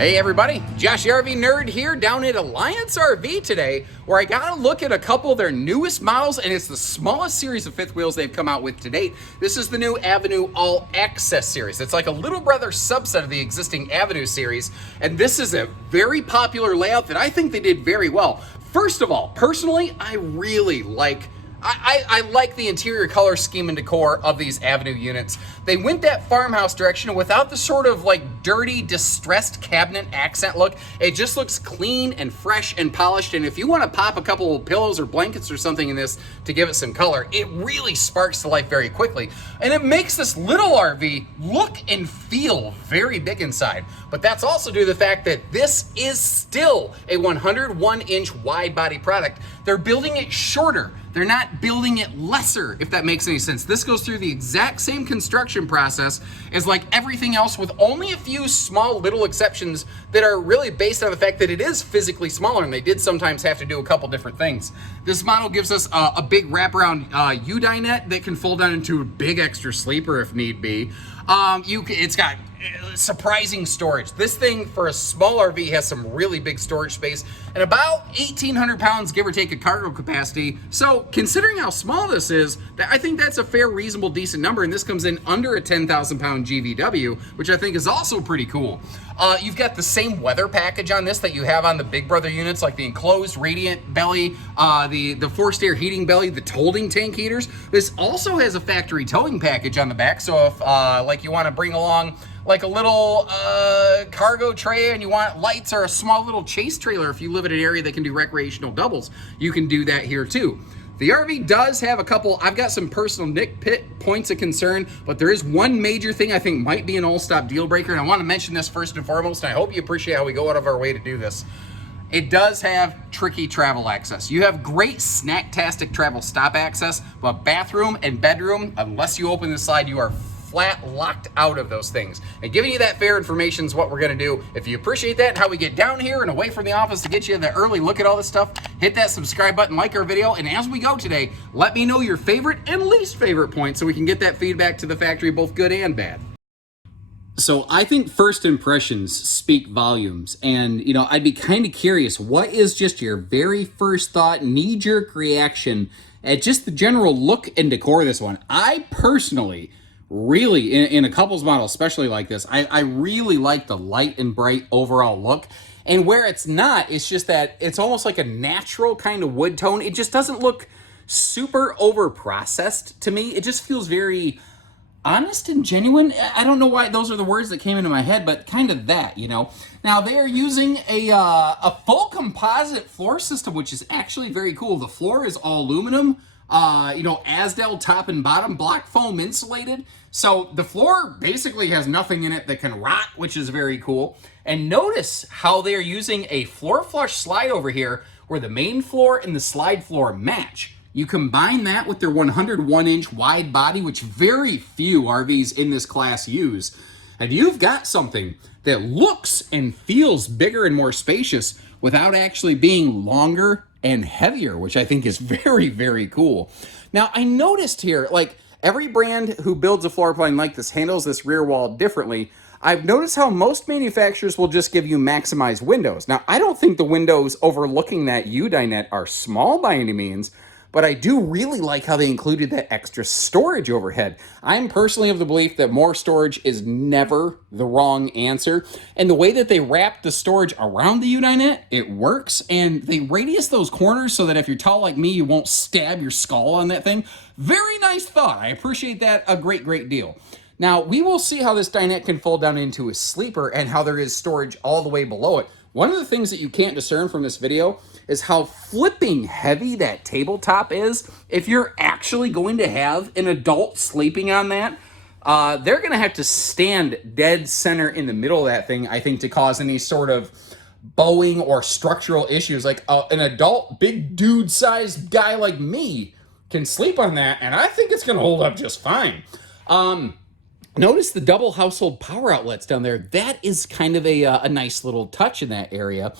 Hey everybody, Josh the RV Nerd here down at Alliance RV today, where I got to look at a couple of their newest models, and it's the smallest series of fifth wheels they've come out with to date. This is the new Avenue All Access series. It's like a little brother subset of the existing Avenue series, and this is a very popular layout that I think they did very well. First of all, personally, I really like I like the interior color scheme and decor of these Avenue units. They went that farmhouse direction without the sort of like dirty, distressed cabinet accent look. It just looks clean and fresh and polished, and if you want to pop a couple of pillows or blankets or something in this to give it some color, it really sparks to life very quickly. And it makes this little RV look and feel very big inside. But that's also due to the fact that this is still a 101-inch wide body product. They're building it shorter. They're not building it lesser, if that makes any sense. This goes through the exact same construction process as like everything else, with only a few small little exceptions that are really based on the fact that it is physically smaller, and they did sometimes have to do a couple different things. This model gives us a big wraparound U-dinette that can fold down into a big extra sleeper if need be. It's got surprising storage. This thing for a small RV has some really big storage space and about 1,800 pounds, give or take, of cargo capacity. So considering how small this is, I think that's a fair, reasonable, decent number. And this comes in under a 10,000 pound GVW, which I think is also pretty cool. You've got the same weather package on this that you have on the Big Brother units, like the enclosed radiant belly, the forced air heating belly, the toting tank heaters. This also has a factory towing package on the back. So if like you want to bring along like a little cargo tray and you want lights, or a small little chase trailer if you live in an area that can do recreational doubles, you can do that here too. The RV does have a couple, I've got some personal nitpick points of concern, but there is one major thing I think might be an all-stop deal breaker, and I want to mention this first and foremost, and I hope you appreciate how we go out of our way to do this. It does have tricky travel access. You have great snack-tastic travel stop access, but bathroom and bedroom, unless you open the slide, you are flat locked out of those things. And giving you that fair information is what we're gonna do. If you appreciate that and how we get down here and away from the office to get you the early look at all this stuff, hit that subscribe button, like our video, and as we go today, let me know your favorite and least favorite points so we can get that feedback to the factory, both good and bad. So I think first impressions speak volumes, and you know, I'd be kind of curious, what is just your very first thought, knee-jerk reaction at just the general look and decor of this one? I personally really, in a couples model especially like this, I really like the light and bright overall look. And where it's not, it's just that it's almost like a natural kind of wood tone. It just doesn't look super over processed to me. It just feels very honest and genuine. I don't know why those are the words that came into my head, but kind of that, you know. Now they are using a full composite floor system, which is actually very cool. The floor is all aluminum, you know, Asdel top and bottom, block foam insulated. So the floor basically has nothing in it that can rot, which is very cool. And notice how they're using a floor flush slide over here where the main floor and the slide floor match. You combine that with their 101-inch wide body, which very few RVs in this class use, and you've got something that looks and feels bigger and more spacious without actually being longer and heavier, which I think is very, very cool. Now, I noticed here, like, every brand who builds a floor plan like this handles this rear wall differently. I've noticed how most manufacturers will just give you maximized windows. Now, I don't think the windows overlooking that U-dinette are small by any means, but I do really like how they included that extra storage overhead. I'm personally of the belief that more storage is never the wrong answer. And the way that they wrap the storage around the U-dinette, it works. And they radius those corners so that if you're tall like me, you won't stab your skull on that thing. Very nice thought. I appreciate that a great, great deal. Now, we will see how this dinette can fold down into a sleeper and how there is storage all the way below it. One of the things that you can't discern from this video is how flipping heavy that tabletop is. If you're actually going to have an adult sleeping on that, they're going to have to stand dead center in the middle of that thing, I think, to cause any sort of bowing or structural issues. Like an adult, big dude-sized guy like me can sleep on that, and I think it's going to hold up just fine. Notice the double household power outlets down there. That is kind of a nice little touch in that area.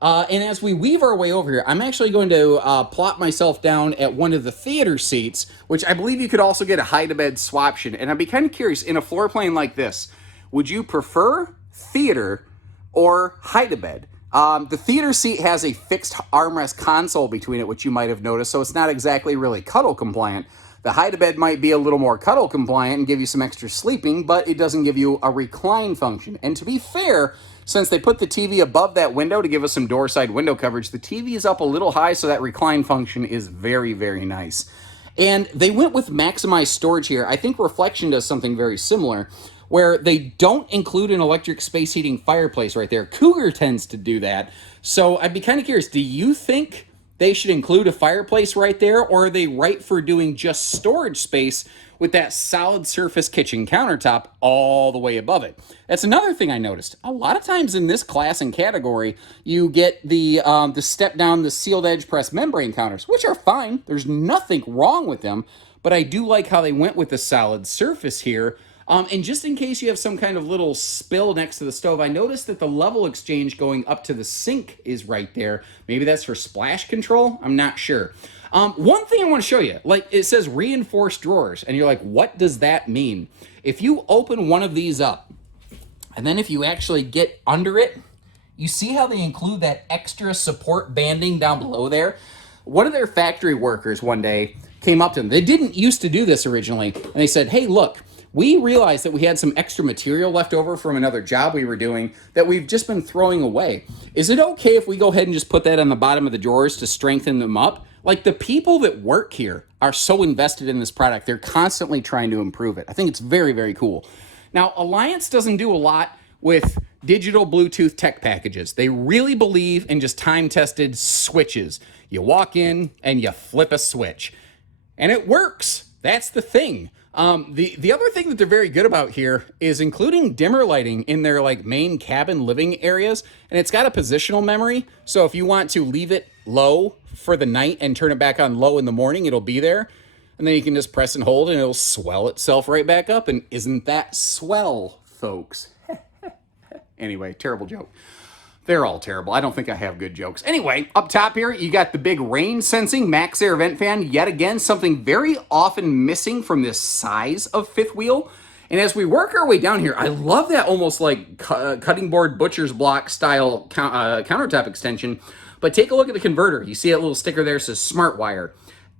And as we weave our way over here, I'm actually going to plop myself down at one of the theater seats, which I believe you could also get a hide-to-bed swaption. And I'd be kind of curious, in a floor plan like this, would you prefer theater or hide-a-bed. The theater seat has a fixed armrest console between it, which you might have noticed, so it's not exactly really cuddle compliant. The hide-a-bed might be a little more cuddle compliant and give you some extra sleeping, but it doesn't give you a recline function. And to be fair, since they put the TV above that window to give us some door-side window coverage, the TV is up a little high, so that recline function is very, very nice. And they went with maximized storage here. I think Reflection does something very similar, where they don't include an electric space heating fireplace right there. Cougar tends to do that. So I'd be kind of curious, do you think they should include a fireplace right there, or are they right for doing just storage space with that solid surface kitchen countertop all the way above it? That's another thing I noticed. A lot of times in this class and category, you get the step down, the sealed edge press membrane counters, which are fine. There's nothing wrong with them, but I do like how they went with the solid surface here. And just in case you have some kind of little spill next to the stove, I noticed that the level exchange going up to the sink is right there. Maybe that's for splash control. I'm not sure. One thing I want to show you, like it says reinforced drawers, and you're like, what does that mean? If you open one of these up, and then if you actually get under it, you see how they include that extra support banding down below there? One of their factory workers one day came up to them. They didn't used to do this originally, and they said, hey, look, we realized that we had some extra material left over from another job we were doing that we've just been throwing away. Is it okay if we go ahead and just put that on the bottom of the drawers to strengthen them up? Like, the people that work here are so invested in this product. They're constantly trying to improve it. I think it's very, very cool. Now, Alliance doesn't do a lot with digital Bluetooth tech packages. They really believe in just time-tested switches. You walk in and you flip a switch. And it works. That's the thing. The other thing that they're very good about here is including dimmer lighting in their like main cabin living areas, and it's got a positional memory. So if you want to leave it low for the night and turn it back on low in the morning, it'll be there. And then you can just press and hold and it'll swell itself right back up. And isn't that swell, folks? Anyway, terrible joke. They're all terrible. I don't think I have good jokes. Anyway, up top here, you got the big rain sensing max air vent fan. Yet again, something very often missing from this size of fifth wheel. And as we work our way down here, I love that almost like cutting board butcher's block style countertop extension. But take a look at the converter. You see that little sticker there that says Smart Wire.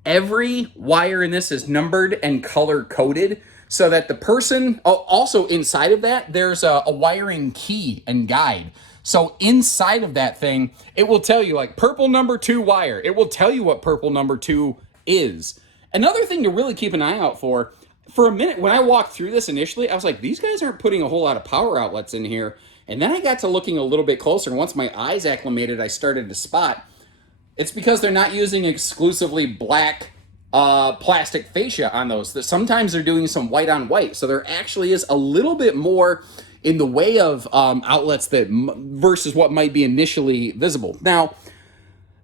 Every wire in this is numbered and color coded so that the person, also inside of that, there's a wiring key and guide. So inside of that thing, it will tell you like purple number 2 wire. It will tell you what purple number 2 is. Another thing to really keep an eye out for a minute, when I walked through this initially, I was like, these guys aren't putting a whole lot of power outlets in here. And then I got to looking a little bit closer. And once my eyes acclimated, I started to spot it's because they're not using exclusively black plastic fascia on those. That sometimes they're doing some white on white. So there actually is a little bit more in the way of outlets that versus what might be initially visible. Now,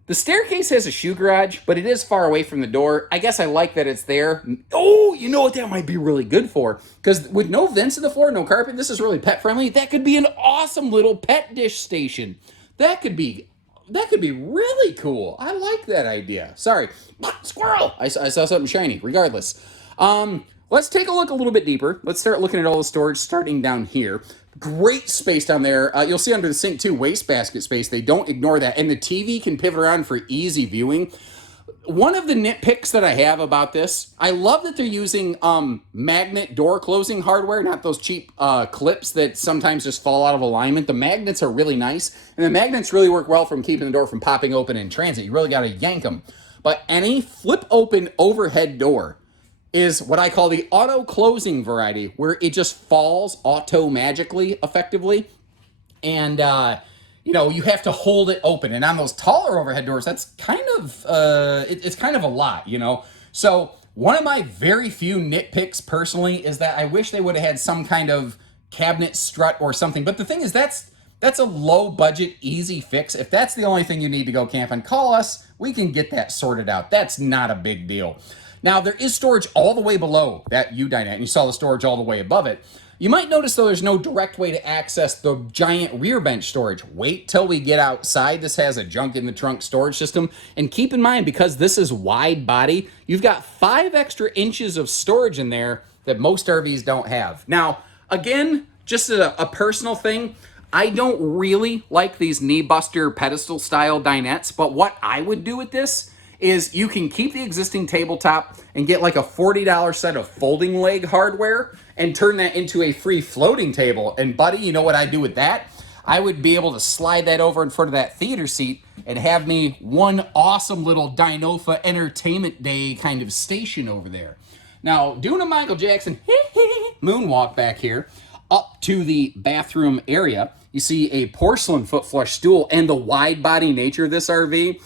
the staircase has a shoe garage, but it is far away from the door. I guess I like that it's there. Oh, you know what that might be really good for? Because with no vents in the floor, no carpet, this is really pet friendly. That could be an awesome little pet dish station. That could be really cool. I like that idea. Sorry, squirrel. I saw something shiny. Regardless. Let's take a look a little bit deeper. Let's start looking at all the storage starting down here. Great space down there. You'll see under the sink too, wastebasket space. They don't ignore that. And the TV can pivot around for easy viewing. One of the nitpicks that I have about this, I love that they're using magnet door closing hardware, not those cheap clips that sometimes just fall out of alignment. The magnets are really nice. And the magnets really work well from keeping the door from popping open in transit. You really got to yank them. But any flip open overhead door is what I call the auto closing variety, where it just falls auto magically, effectively. And, you have to hold it open. And on those taller overhead doors, that's kind of, it's kind of a lot, So one of my very few nitpicks personally is that I wish they would have had some kind of cabinet strut or something. But the thing is, that's a low budget, easy fix. If that's the only thing you need to go camping, call us. We can get that sorted out. That's not a big deal. Now, there is storage all the way below that U-dinette, and you saw the storage all the way above it. You might notice, though, there's no direct way to access the giant rear bench storage. Wait till we get outside. This has a junk in the trunk storage system. And keep in mind, because this is wide body, you've got 5 extra inches of storage in there that most RVs don't have. Now, again, just a personal thing, I don't really like these knee buster pedestal style dinettes, but what I would do with this is you can keep the existing tabletop and get like a $40 set of folding leg hardware and turn that into a free floating table. And buddy, you know what I do with that? I would be able to slide that over in front of that theater seat and have me one awesome little Dinofa Entertainment Day kind of station over there. Now, doing a Michael Jackson moonwalk back here up to the bathroom area, you see a porcelain foot flush stool, and the wide body nature of this RV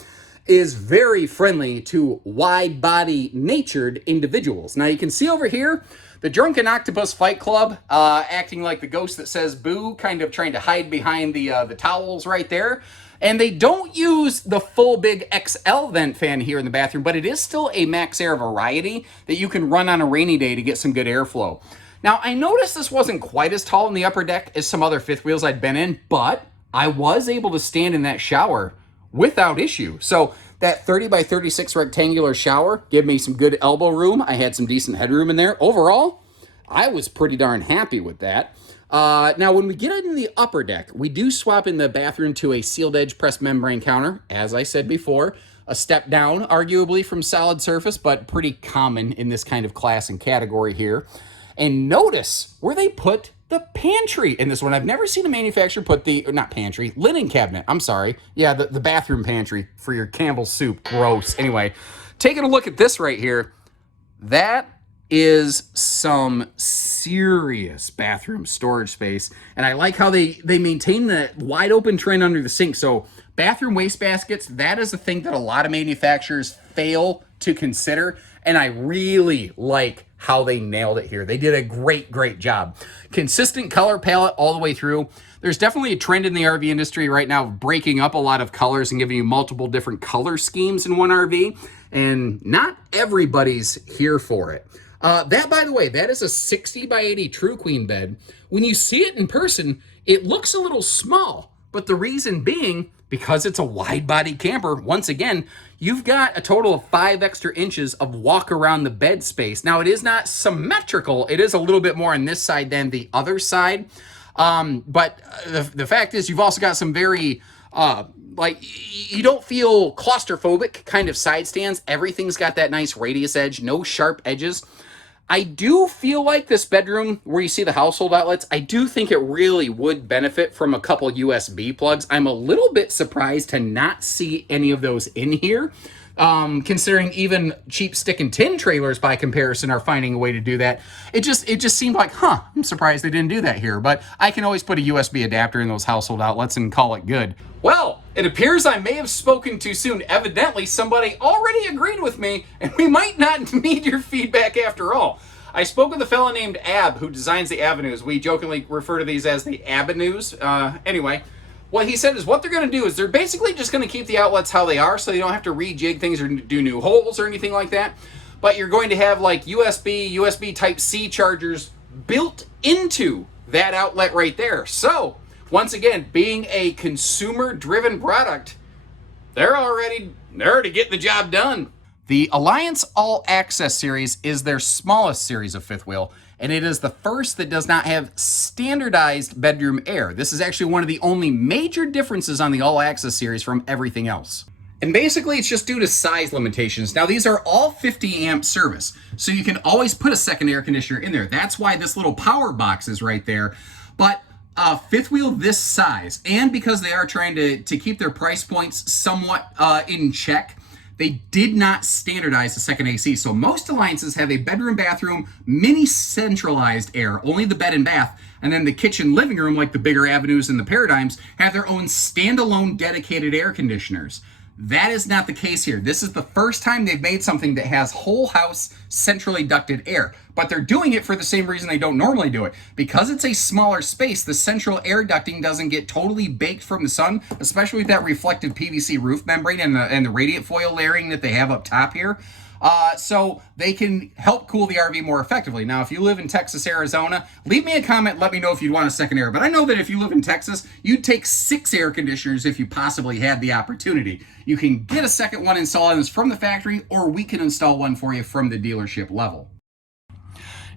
is very friendly to wide body natured individuals. Now you can see over here, the Drunken Octopus Fight Club acting like the ghost that says boo, kind of trying to hide behind the towels right there. And they don't use the full big XL vent fan here in the bathroom, but it is still a Max Air variety that you can run on a rainy day to get some good airflow. Now, I noticed this wasn't quite as tall in the upper deck as some other fifth wheels I'd been in, but I was able to stand in that shower without issue. So that 30 by 36 rectangular shower gave me some good elbow room. I had some decent headroom in there. Overall, I was pretty darn happy with that. Now, when we get in the upper deck, we do swap in the bathroom to a sealed edge pressed membrane counter. As I said before, a step down, arguably, from solid surface, but pretty common in this kind of class and category here. And notice where they put the pantry in this one. I've never seen a manufacturer put not pantry, linen cabinet. I'm sorry. Yeah, the bathroom pantry for your Campbell's soup. Gross. Anyway, taking a look at this right here, that is some serious bathroom storage space. And I like how they maintain the wide open trend under the sink. So bathroom waste baskets, that is a thing that a lot of manufacturers fail to consider. And I really like how they nailed it here. They did a great job. Consistent color palette all the way through. There's definitely a trend in the RV industry right now of breaking up a lot of colors and giving you multiple different color schemes in one RV. And not everybody's here for it. That, by the way, that is a 60 by 80 True Queen bed. When you see it in person, it looks a little small. But the reason being, because it's a wide body camper, once again, you've got a total of 5 extra inches of walk around the bed space. Now, it is not symmetrical. It is a little bit more on this side than the other side. But the fact is, you've also got some very, you don't feel claustrophobic kind of side stands. Everything's got that nice radius edge, no sharp edges. I do feel like this bedroom where you see the household outlets, I do think it really would benefit from a couple USB plugs. I'm a little bit surprised to not see any of those in here, considering even cheap stick and tin trailers by comparison are finding a way to do that. It just seemed like, I'm surprised they didn't do that here, but I can always put a USB adapter in those household outlets and call it good. Well, it appears I may have spoken too soon. Evidently, somebody already agreed with me, and we might not need your feedback after all. I spoke with a fella named Ab, who designs the Avenues. We jokingly refer to these as the Avenues. Anyway, what he said is what they're going to do is they're basically just going to keep the outlets how they are, so you don't have to rejig things or do new holes or anything like that. But you're going to have like USB Type-C chargers built into that outlet right there. So, once again, being a consumer-driven product, they're already getting the job done. The Alliance All Access Series is their smallest series of fifth wheel, and it is the first that does not have standardized bedroom air. This is actually one of the only major differences on the All Access Series from everything else. And basically, it's just due to size limitations. Now, these are all 50 amp service, so you can always put a second air conditioner in there. That's why this little power box is right there. But fifth wheel this size, and because they are trying to keep their price points somewhat in check, they did not standardize the second AC. So most Alliances have a bedroom, bathroom, mini centralized air, only the bed and bath, and then the kitchen, living room, like the bigger Avenues and the Paradigms, have their own standalone dedicated air conditioners. That is not the case here. This is the first time they've made something that has whole house centrally ducted air, but they're doing it for the same reason they don't normally do it. Because it's a smaller space, the central air ducting doesn't get totally baked from the sun, especially with that reflective PVC roof membrane and the radiant foil layering that they have up top here. So they can help cool the RV more effectively. Now, if you live in Texas, Arizona, leave me a comment, let me know if you'd want a second air. But I know that if you live in Texas, you'd take 6 air conditioners if you possibly had the opportunity. You can get a second one installed from the factory, or we can install one for you from the dealership level.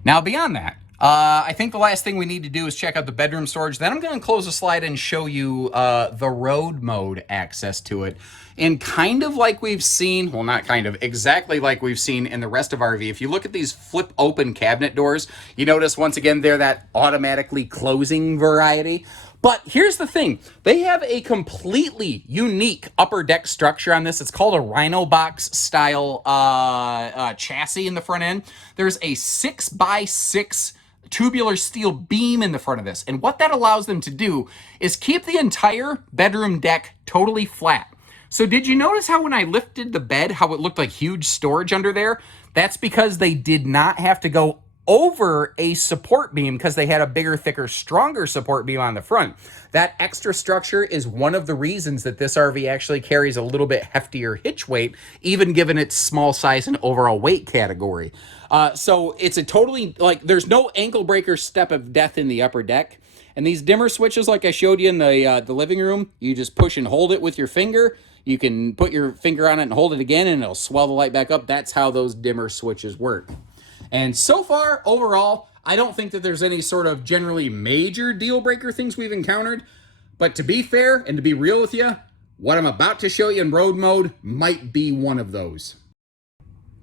Now, beyond that, I think the last thing we need to do is check out the bedroom storage. Then I'm going to close the slide and show you the road mode access to it. And kind of like we've seen, well, not kind of, exactly like we've seen in the rest of RV. If you look at these flip open cabinet doors, you notice once again, they're that automatically closing variety. But here's the thing. They have a completely unique upper deck structure on this. It's called a Rhino box style chassis in the front end. There's a 6x6 tubular steel beam in the front of this. And what that allows them to do is keep the entire bedroom deck totally flat. So did you notice how when I lifted the bed, how it looked like huge storage under there? That's because they did not have to go over a support beam because they had a bigger, thicker, stronger support beam on the front. That extra structure is one of the reasons that this RV actually carries a little bit heftier hitch weight, even given its small size and overall weight category. So it's a totally, like, there's no ankle breaker step of death in the upper deck. And these dimmer switches, like I showed you in the living room, you just push and hold it with your finger. You can put your finger on it and hold it again, and it'll swell the light back up. That's how those dimmer switches work. And so far, overall, I don't think that there's any sort of generally major deal breaker things we've encountered. But to be fair and to be real with you, what I'm about to show you in road mode might be one of those.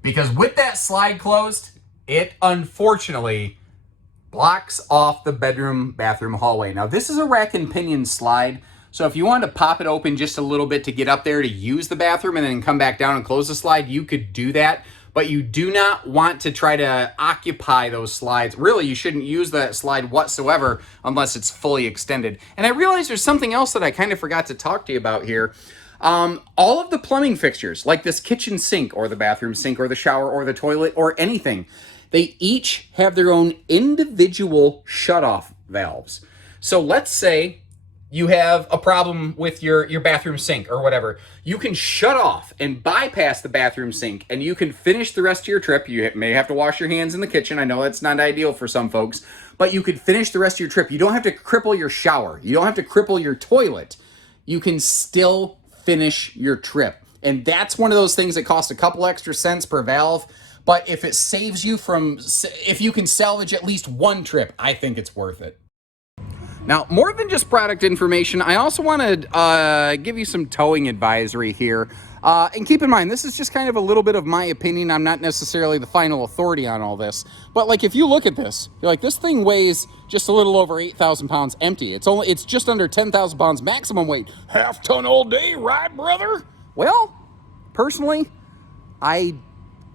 Because with that slide closed, it unfortunately blocks off the bedroom bathroom hallway. Now, this is a rack and pinion slide. So if you wanted to pop it open just a little bit to get up there to use the bathroom and then come back down and close the slide, you could do that. But you do not want to try to occupy those slides. Really, you shouldn't use that slide whatsoever unless it's fully extended. And I realize there's something else that I kind of forgot to talk to you about here. All of the plumbing fixtures, like this kitchen sink or the bathroom sink or the shower or the toilet or anything, they each have their own individual shutoff valves. So let's say you have a problem with your bathroom sink or whatever. You can shut off and bypass the bathroom sink and you can finish the rest of your trip. You may have to wash your hands in the kitchen. I know that's not ideal for some folks, but you could finish the rest of your trip. You don't have to cripple your shower. You don't have to cripple your toilet. You can still finish your trip. And that's one of those things that costs a couple extra cents per valve. But if it saves you from, if you can salvage at least one trip, I think it's worth it. Now, more than just product information, I also want to give you some towing advisory here. And keep in mind, this is just kind of a little bit of my opinion. I'm not necessarily the final authority on all this. But like, if you look at this, you're like, this thing weighs just a little over 8,000 pounds empty. It's just under 10,000 pounds maximum weight. Half ton all day, right, brother? Well, personally, I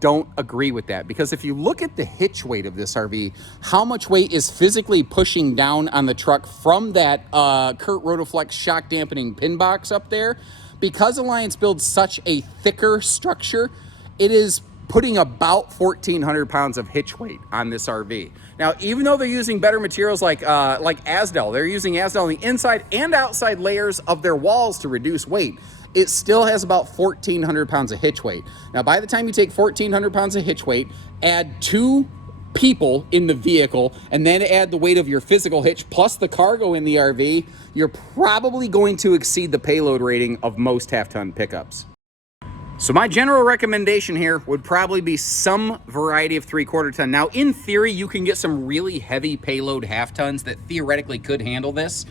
don't agree with that, because if you look at the hitch weight of this RV, how much weight is physically pushing down on the truck from that Kurt Rotoflex shock dampening pin box up there, because Alliance builds such a thicker structure, it is putting about 1,400 pounds of hitch weight on this RV. Now, even though they're using better materials like Asdel, they're using Asdel on the inside and outside layers of their walls to reduce weight, it still has about 1,400 pounds of hitch weight. Now, by the time you take 1,400 pounds of hitch weight, add 2 people in the vehicle, and then add the weight of your physical hitch plus the cargo in the RV, you're probably going to exceed the payload rating of most half-ton pickups. So my general recommendation here would probably be some variety of 3/4 ton. Now, in theory, you can get some really heavy payload half tons that theoretically could handle this,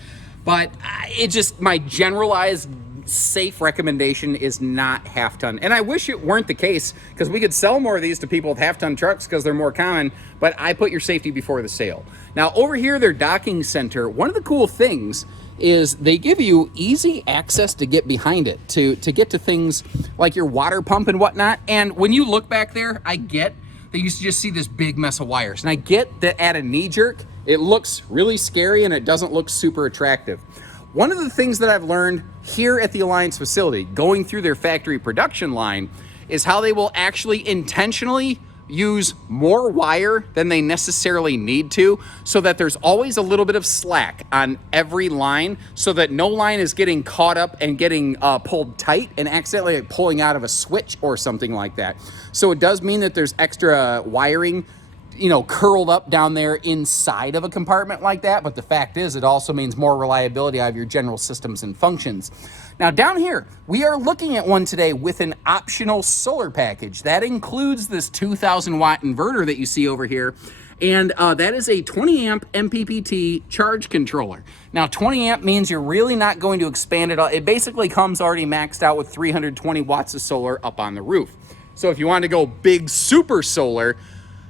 but it just, my generalized safe recommendation is not half ton. And I wish it weren't the case, because we could sell more of these to people with half ton trucks because they're more common, but I put your safety before the sale. Now, over here, their docking center, one of the cool things is they give you easy access to get behind it, to get to things like your water pump and whatnot. And when you look back there, I get that you just see this big mess of wires. And I get that at a knee jerk, it looks really scary and it doesn't look super attractive. One of the things that I've learned here at the Alliance facility, going through their factory production line, is how they will actually intentionally use more wire than they necessarily need to, so that there's always a little bit of slack on every line, so that no line is getting caught up and getting pulled tight and accidentally pulling out of a switch or something like that. So it does mean that there's extra wiring, you know, curled up down there inside of a compartment like that. But the fact is, it also means more reliability out of your general systems and functions. Now, down here, we are looking at one today with an optional solar package. That includes this 2,000 watt inverter that you see over here. And that is a 20 amp MPPT charge controller. Now 20 amp means you're really not going to expand it. It basically comes already maxed out with 320 watts of solar up on the roof. So if you want to go big super solar,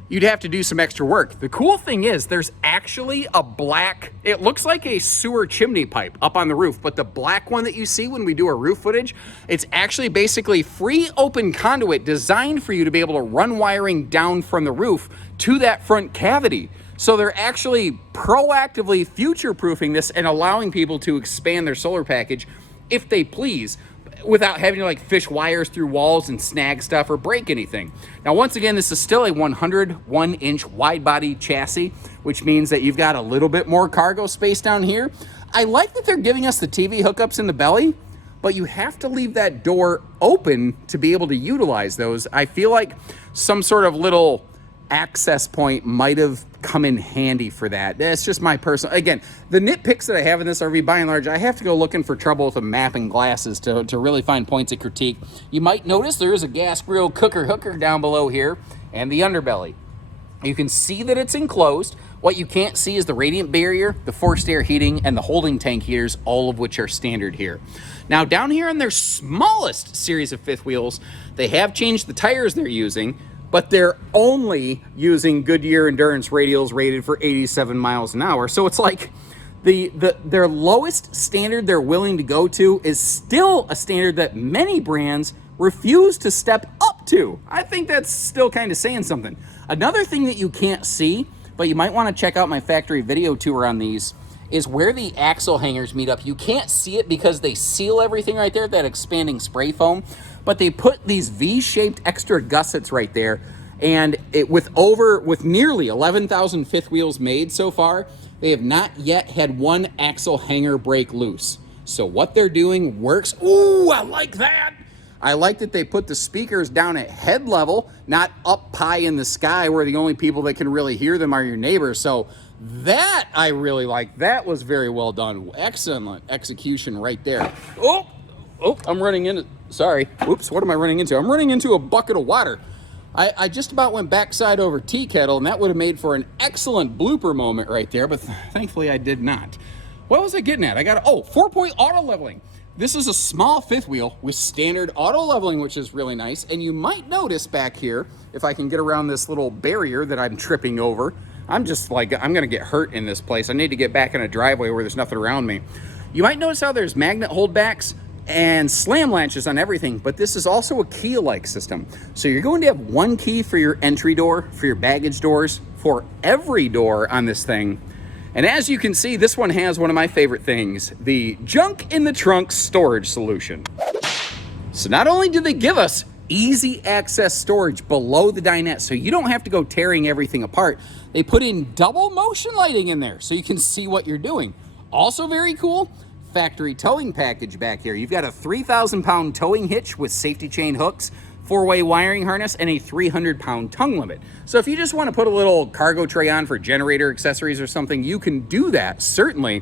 you'd have to do some extra work. The cool thing is there's actually a black, it looks like a sewer chimney pipe up on the roof, but the black one that you see when we do our roof footage, it's actually basically free open conduit designed for you to be able to run wiring down from the roof to that front cavity. So they're actually proactively future-proofing this and allowing people to expand their solar package if they please, without having to like fish wires through walls and snag stuff or break anything. Now, once again, this is still a 101-inch wide body chassis, which means that you've got a little bit more cargo space down here. I like that they're giving us the TV hookups in the belly, but you have to leave that door open to be able to utilize those. I feel like some sort of little access point might have come in handy for that. That's just my personal, again, the nitpicks that I have in this RV, by and large, I have to go looking for trouble with a map and glasses to really find points of critique. You might notice there is a gas grill cooker hooker down below here and the underbelly. You can see that it's enclosed. What you can't see is the radiant barrier, the forced air heating, and the holding tank heaters, all of which are standard here. Now, down here in their smallest series of fifth wheels, they have changed the tires they're using, but they're only using Goodyear Endurance radials rated for 87 miles an hour. So it's like their lowest standard they're willing to go to is still a standard that many brands refuse to step up to. I think that's still kind of saying something. Another thing that you can't see, but you might want to check out my factory video tour on these, is where the axle hangers meet up. You can't see it because they seal everything right there, that expanding spray foam, but they put these V-shaped extra gussets right there, and with nearly 11,000 fifth wheels made so far, they have not yet had one axle hanger break loose. So what they're doing works. Ooh, I like that. I like that they put the speakers down at head level, not up high in the sky where the only people that can really hear them are your neighbors. So that I really like. That was very well done. Excellent execution right there. Oh, I'm running into, sorry. Oops, what am I running into? I'm running into a bucket of water. I just about went backside over tea kettle, and that would have made for an excellent blooper moment right there, but thankfully I did not. What was I getting at? 4-point auto leveling. This is a small fifth wheel with standard auto leveling, which is really nice. And you might notice back here, if I can get around this little barrier that I'm tripping over, I'm just like, I'm gonna get hurt in this place. I need to get back in a driveway where there's nothing around me. You might notice how there's magnet holdbacks and slam latches on everything, but this is also a key-like system. So you're going to have one key for your entry door, for your baggage doors, for every door on this thing. And as you can see, this one has one of my favorite things, the junk in the trunk storage solution. So not only do they give us easy access storage below the dinette, so you don't have to go tearing everything apart, they put in double motion lighting in there so you can see what you're doing. Also very cool, factory towing package back here. You've got a 3,000-pound towing hitch with safety chain hooks, 4-way wiring harness, and a 300-pound tongue limit. So if you just want to put a little cargo tray on for generator accessories or something, you can do that, certainly.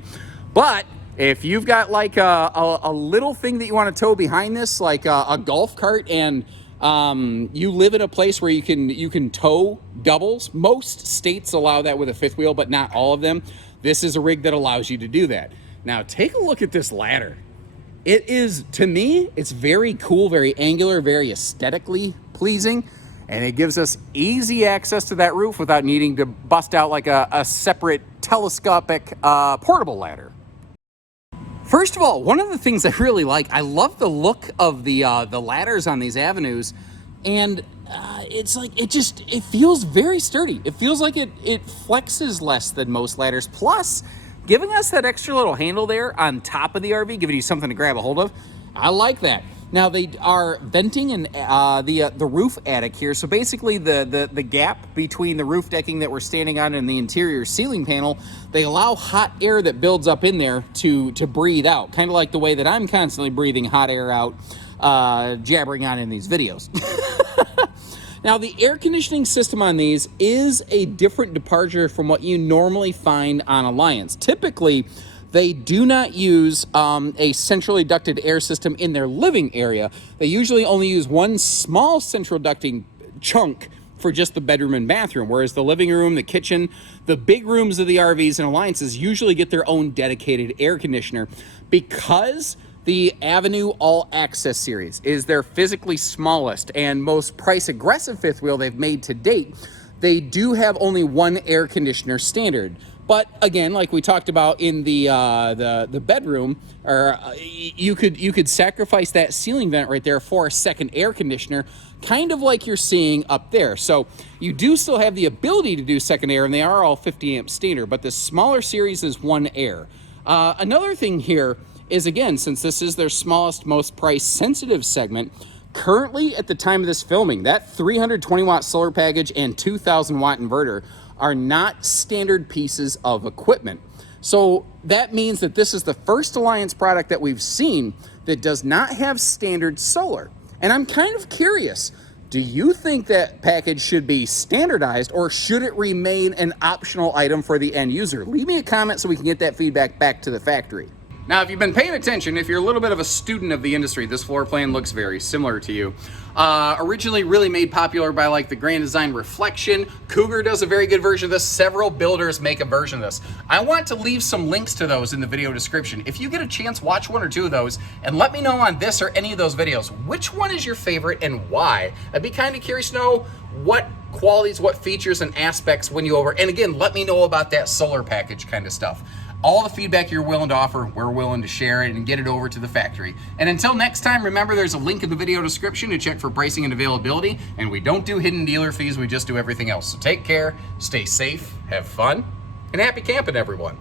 But if you've got like a little thing that you want to tow behind this, like a golf cart, and you live in a place where you can tow doubles, most states allow that with a fifth wheel, but not all of them. This is a rig that allows you to do that. Now take a look at this ladder. It is, to me, it's very cool, very angular, very aesthetically pleasing, and it gives us easy access to that roof without needing to bust out like a separate telescopic portable ladder. First of all, one of the things I really like, I love the look of the ladders on these avenues, and it's like, it feels very sturdy. It feels like it flexes less than most ladders. Plus, giving us that extra little handle there on top of the RV, giving you something to grab a hold of. I like that. Now they are venting in the roof attic here. So basically the gap between the roof decking that we're standing on and the interior ceiling panel, they allow hot air that builds up in there to breathe out. Kind of like the way that I'm constantly breathing hot air out, jabbering on in these videos. Now, the air conditioning system on these is a different departure from what you normally find on Alliance. Typically, they do not use a centrally ducted air system in their living area. They usually only use one small central ducting chunk for just the bedroom and bathroom, whereas the living room, the kitchen, the big rooms of the RVs and Alliances usually get their own dedicated air conditioner because the Avenue All Access Series is their physically smallest and most price aggressive fifth wheel they've made to date. They do have only one air conditioner standard. But again, like we talked about in the bedroom, or you could sacrifice that ceiling vent right there for a second air conditioner, kind of like you're seeing up there. So you do still have the ability to do second air, and they are all 50 amp standard, but the smaller series is one air. Another thing here is, again, since this is their smallest, most price sensitive segment, currently at the time of this filming, that 320 watt solar package and 2000 watt inverter are not standard pieces of equipment. So that means that this is the first Alliance product that we've seen that does not have standard solar. And I'm kind of curious, do you think that package should be standardized, or should it remain an optional item for the end user? Leave me a comment so we can get that feedback back to the factory. Now, if you've been paying attention, if you're a little bit of a student of the industry, this floor plan looks very similar to you. Originally really made popular by like the Grand Design Reflection. Cougar does a very good version of this. Several builders make a version of this. I want to leave some links to those in the video description. If you get a chance, watch one or two of those and let me know on this or any of those videos, which one is your favorite and why? I'd be kind of curious to know what qualities, what features and aspects win you over. And again, let me know about that solar package kind of stuff. All the feedback you're willing to offer, we're willing to share it and get it over to the factory. And until next time, remember there's a link in the video description to check for pricing and availability. And we don't do hidden dealer fees, we just do everything else. So take care, stay safe, have fun, and happy camping, everyone.